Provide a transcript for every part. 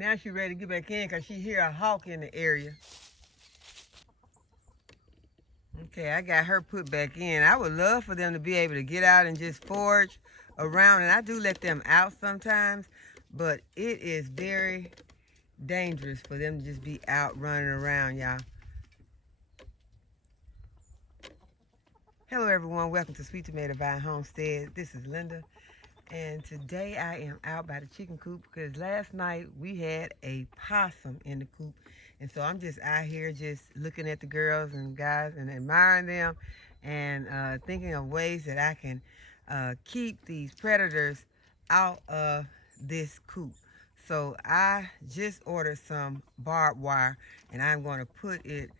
now she's ready to get back in because she hear a hawk in the area. Okay, I got her put back in. I would love for them to be able to get out and just forage around, and I do let them out sometimes, but it is very dangerous for them to just be out running around, y'all. Hello everyone, welcome to Sweet Tomato Vine Homestead. This is Linda, and today I am out by the chicken coop because last night we had a possum in the coop, and so I'm just out here just looking at the girls and guys and admiring them and thinking of ways that I can keep these predators out of this coop. So I just ordered some barbed wire, and I'm going to put it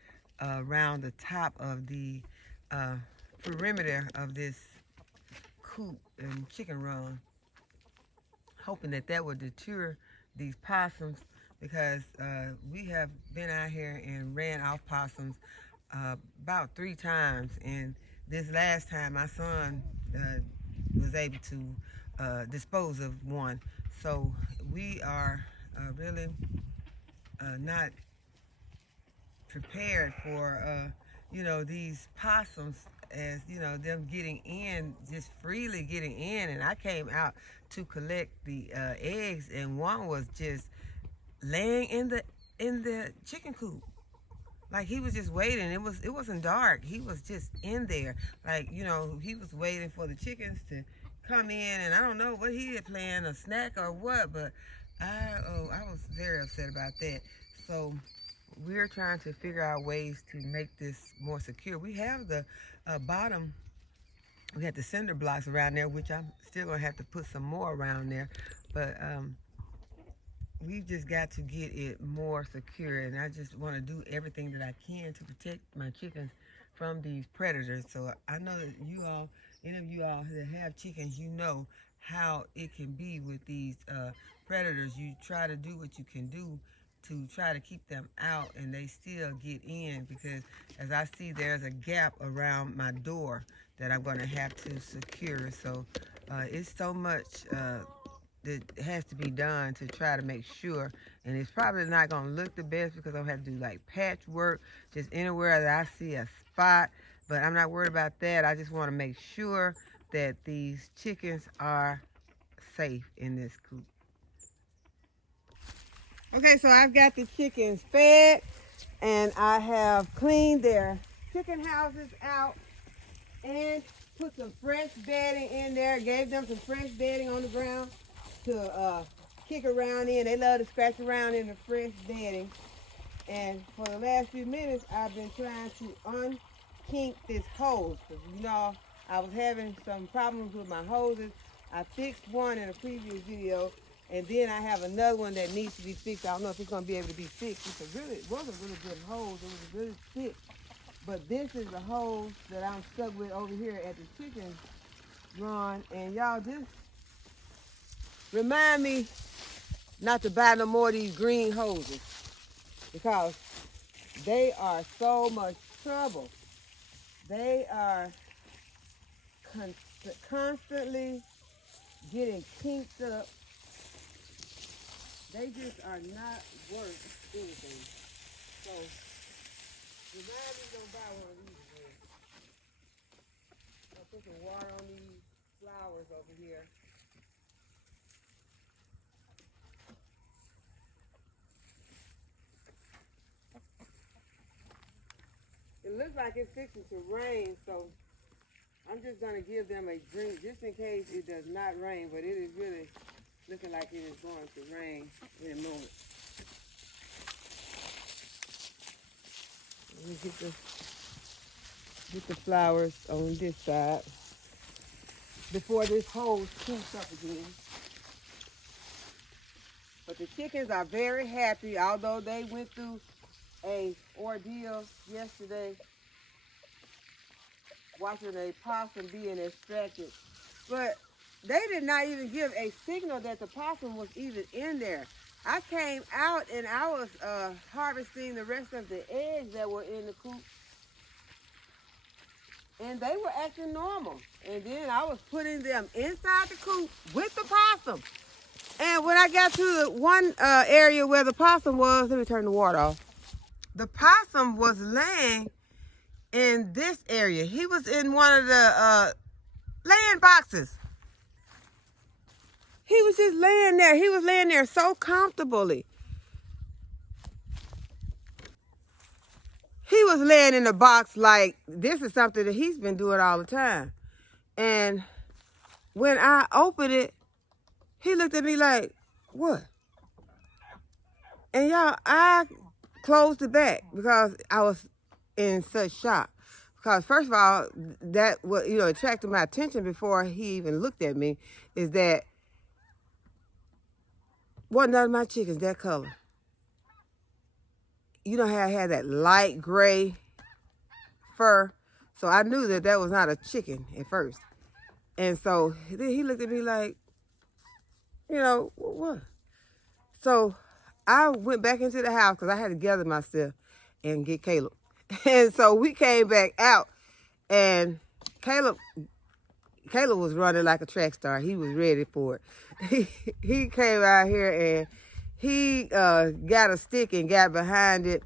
around the top of the perimeter of this coop and chicken run, hoping that that would deter these possums, because we have been out here and ran off possums about 3 times, and this last time my son was able to dispose of one. So we are really not prepared for these possums, as them getting in, just freely getting in. And I came out to collect the eggs, and one was just laying in the chicken coop, like he was just waiting. It wasn't dark, he was just in there, like he was waiting for the chickens to come in, and I don't know what he had planned, a snack or what, but I was very upset about that. So we're trying to figure out ways to make this more secure. We have the bottom, we had the cinder blocks around there, which I'm still gonna have to put some more around there, but we've just got to get it more secure, and I just want to do everything that I can to protect my chickens from these predators. So I know that you all, any of you all that have chickens, you know how it can be with these predators. You try to do what you can do to try to keep them out, and they still get in, because as I see, there's a gap around my door that I'm going to have to secure. So it's so much that has to be done to try to make sure, and it's probably not going to look the best because I'm going to have to do like patchwork just anywhere that I see a spot, but I'm not worried about that. I just want to make sure that these chickens are safe in this coop. Okay, so I've got the chickens fed, and I have cleaned their chicken houses out and put some fresh bedding in there, gave them some fresh bedding on the ground to kick around in. They love to scratch around in the fresh bedding. And for the last few minutes, I've been trying to unkink this hose, because I was having some problems with my hoses. I fixed one in a previous video, and then I have another one that needs to be fixed. I don't know if it's going to be able to be fixed. It was a really good hose. It was really thick. But this is the hose that I'm stuck with over here at the chicken run. And y'all, just remind me not to buy no more of these green hoses, because they are so much trouble. They are constantly getting kinked up. They just are not worth anything. So remind me, don't buy one of these again. I'll put some water on these flowers over here. It looks like it's fixing to rain, so I'm just going to give them a drink just in case it does not rain, but it is really looking like it is going to rain in a moment. Let me get the flowers on this side before this hose cooks up again. But the chickens are very happy, although they went through a ordeal yesterday watching a possum being extracted. But they did not even give a signal that the possum was even in there. I came out and I was harvesting the rest of the eggs that were in the coop, and they were acting normal. And then I was putting them inside the coop with the possum. And when I got to the one area where the possum was, let me turn the water off. The possum was laying in this area. He was in one of the laying boxes. He was just laying there. He was laying there so comfortably. He was laying in the box like this is something that he's been doing all the time. And when I opened it, he looked at me like, what? And y'all, I closed it back because I was in such shock. Because first of all, that what attracted my attention before he even looked at me is that wasn't none of my chickens that color. You know how I had that light gray fur, so I knew that that was not a chicken at first. And so then he looked at me like, what? So I went back into the house because I had to gather myself and get Caleb. And so we came back out, and Caleb was running like a track star. He was ready for it. He came out here and he got a stick and got behind it.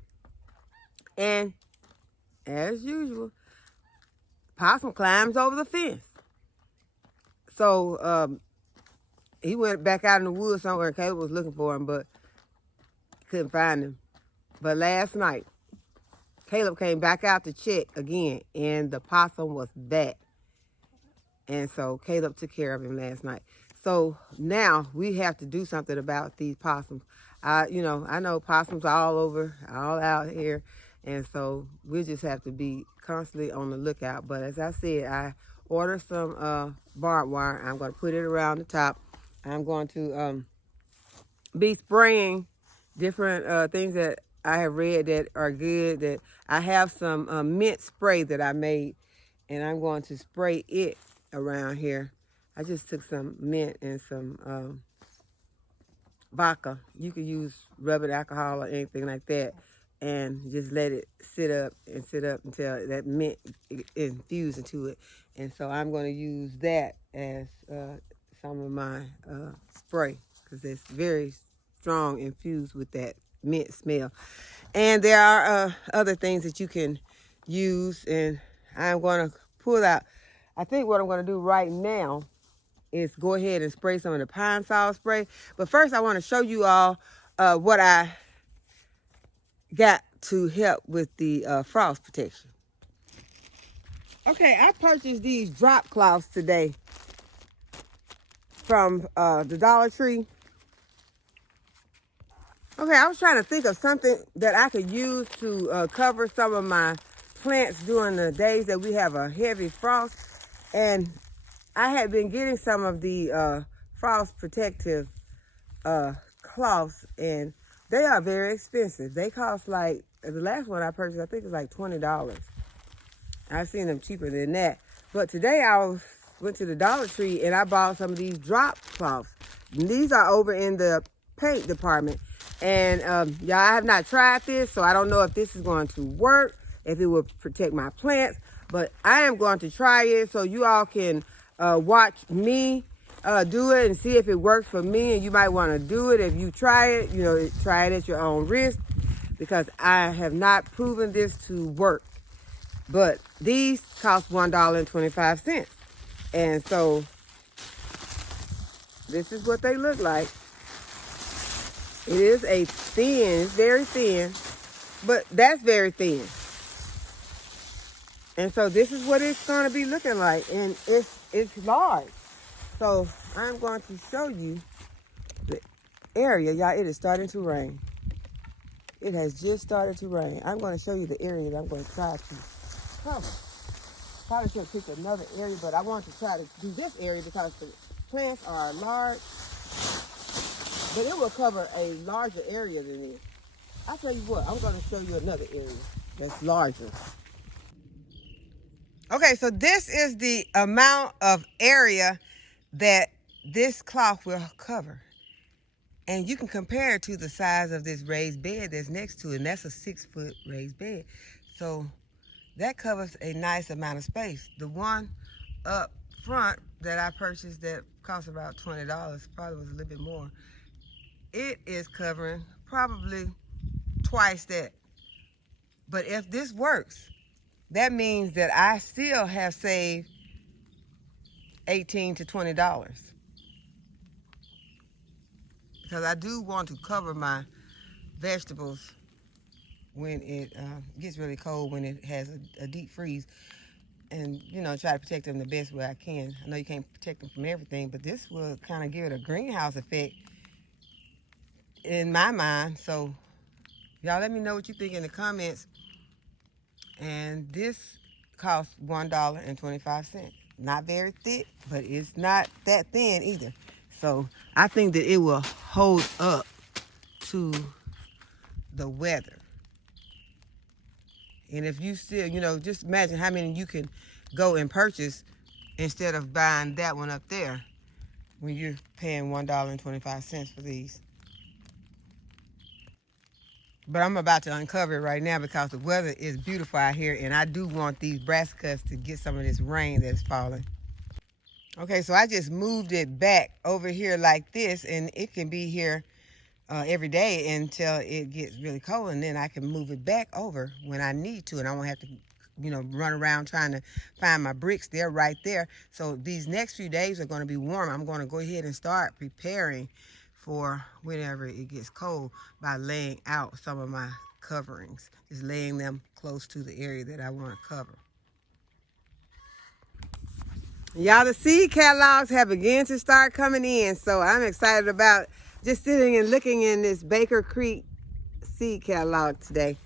And as usual, possum climbs over the fence. So he went back out in the woods somewhere, and Caleb was looking for him, but couldn't find him. But last night, Caleb came back out to check again, and the possum was back. And so Caleb took care of him last night. So now we have to do something about these possums. I know possums are all over, all out here. And so we just have to be constantly on the lookout. But as I said, I ordered some barbed wire. I'm going to put it around the top. I'm going to be spraying different things that I have read that are good. That I have some mint spray that I made, and I'm going to spray it around here. I just took some mint and some vodka. You could use rubbing alcohol or anything like that, and just let it sit up until that mint infused into it. And so I'm going to use that as some of my spray because it's very strong infused with that mint smell. And there are other things that you can use, and I'm going to pull out. I think what I'm going to do right now is go ahead and spray some of the pine sol spray. But first I want to show you all what I got to help with the frost protection. Okay, I purchased these drop cloths today from the Dollar Tree. Okay, I was trying to think of something that I could use to cover some of my plants during the days that we have a heavy frost. And I had been getting some of the frost protective cloths, and they are very expensive. They cost like, the last one I purchased, I think it was like $20. I've seen them cheaper than that. But today I went to the Dollar Tree and I bought some of these drop cloths. And these are over in the paint department. And y'all, I have not tried this, so I don't know if this is going to work, if it will protect my plants. But I am going to try it so you all can watch me do it and see if it works for me. And you might want to do it. If you try it, try it at your own risk, because I have not proven this to work. But these cost $1.25. And so this is what they look like. It is a thin, it's very thin, but that's very thin. And so this is what it's going to be looking like, and it's large. So I'm going to show you the area. Y'all, it is starting to rain. It has just started to rain. I'm going to show you the area that I'm going to try to cover. Probably should have picked another area, but I want to try to do this area because the plants are large. But it will cover a larger area than this. I'll tell you what, I'm going to show you another area that's larger. Okay, so this is the amount of area that this cloth will cover. And you can compare it to the size of this raised bed that's next to it, and that's a 6-foot raised bed. So that covers a nice amount of space. The one up front that I purchased that cost about $20, probably was a little bit more, it is covering probably twice that. But if this works, that means that I still have saved $18 to $20, because I do want to cover my vegetables when it gets really cold, when it has a deep freeze, and try to protect them the best way I can. I know you can't protect them from everything, but this will kind of give it a greenhouse effect in my mind. So y'all let me know what you think in the comments. And this costs $1.25. Not very thick, but it's not that thin either. So I think that it will hold up to the weather. And if you still, just imagine how many you can go and purchase instead of buying that one up there when you're paying $1.25 for these. But I'm about to uncover it right now because the weather is beautiful out here, and I do want these brassicas to get some of this rain that's falling. Okay, so I just moved it back over here like this, and it can be here every day until it gets really cold, and then I can move it back over when I need to, and I won't have to run around trying to find my bricks. They're right there. So these next few days are going to be warm. I'm going to go ahead and start preparing for whenever it gets cold by laying out some of my coverings, just laying them close to the area that I want to cover. Y'all, the seed catalogs have begun to start coming in, so I'm excited about just sitting and looking in this Baker Creek seed catalog today.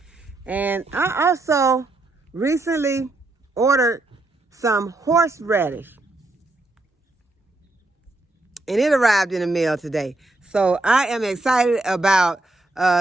And I also recently ordered some horseradish, and it arrived in the mail today. So I am excited about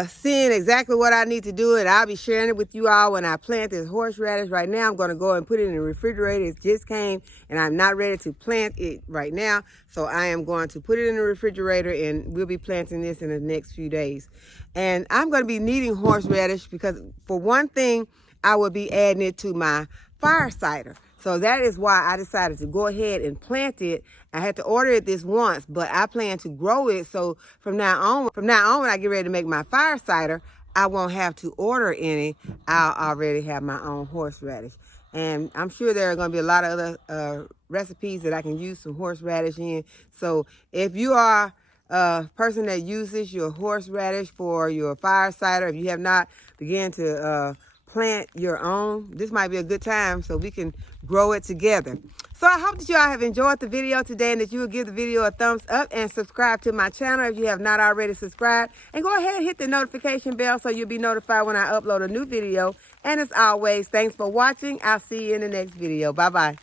seeing exactly what I need to do, and I'll be sharing it with you all when I plant this horseradish. Right now, I'm going to go and put it in the refrigerator. It just came, and I'm not ready to plant it right now. So I am going to put it in the refrigerator, and we'll be planting this in the next few days. And I'm going to be needing horseradish because, for one thing, I will be adding it to my fire cider. So that is why I decided to go ahead and plant it. I had to order it this once, but I plan to grow it. So from now on, when I get ready to make my fire cider, I won't have to order any. I'll already have my own horseradish. And I'm sure there are going to be a lot of other recipes that I can use some horseradish in. So if you are a person that uses your horseradish for your fire cider, if you have not begun to plant your own, this might be a good time so we can grow it together. So I hope that you all have enjoyed the video today, and that you will give the video a thumbs up and subscribe to my channel if you have not already subscribed. And go ahead and hit the notification bell so you'll be notified when I upload a new video. And as always, thanks for watching. I'll see you in the next video. Bye-bye.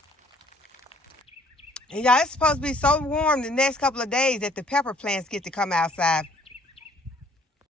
And y'all, it's supposed to be so warm the next couple of days that the pepper plants get to come outside.